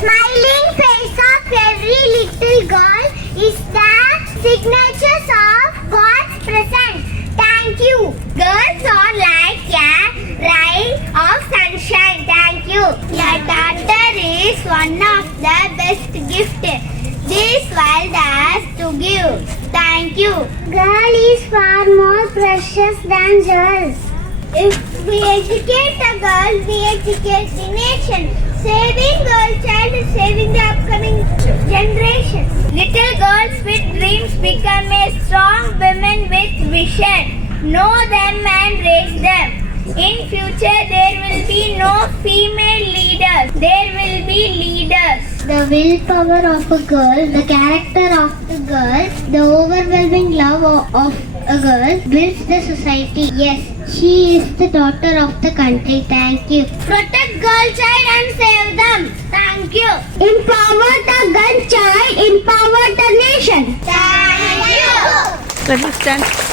Smiling face of every little girl is the signatures of God's presence. Thank you. Girls are like a ray of sunshine. Thank you. Your daughter is one of the best gifts this world has to give. Thank you. Girl is far more precious than girls. If we educate a girl, we educate the nation. Saving girl child is saving the upcoming generation. Little girls with dreams become a strong women with vision. Know them and raise them. In future there will be no female leaders. There will be leaders. The willpower of a girl, the character of the girl, the overwhelming love of a girl builds the society. Yes, she is the daughter of the country. Thank you. Protect girl child and save them. Thank you. Empower the girl child, empower the nation. Thank you. Let me stand.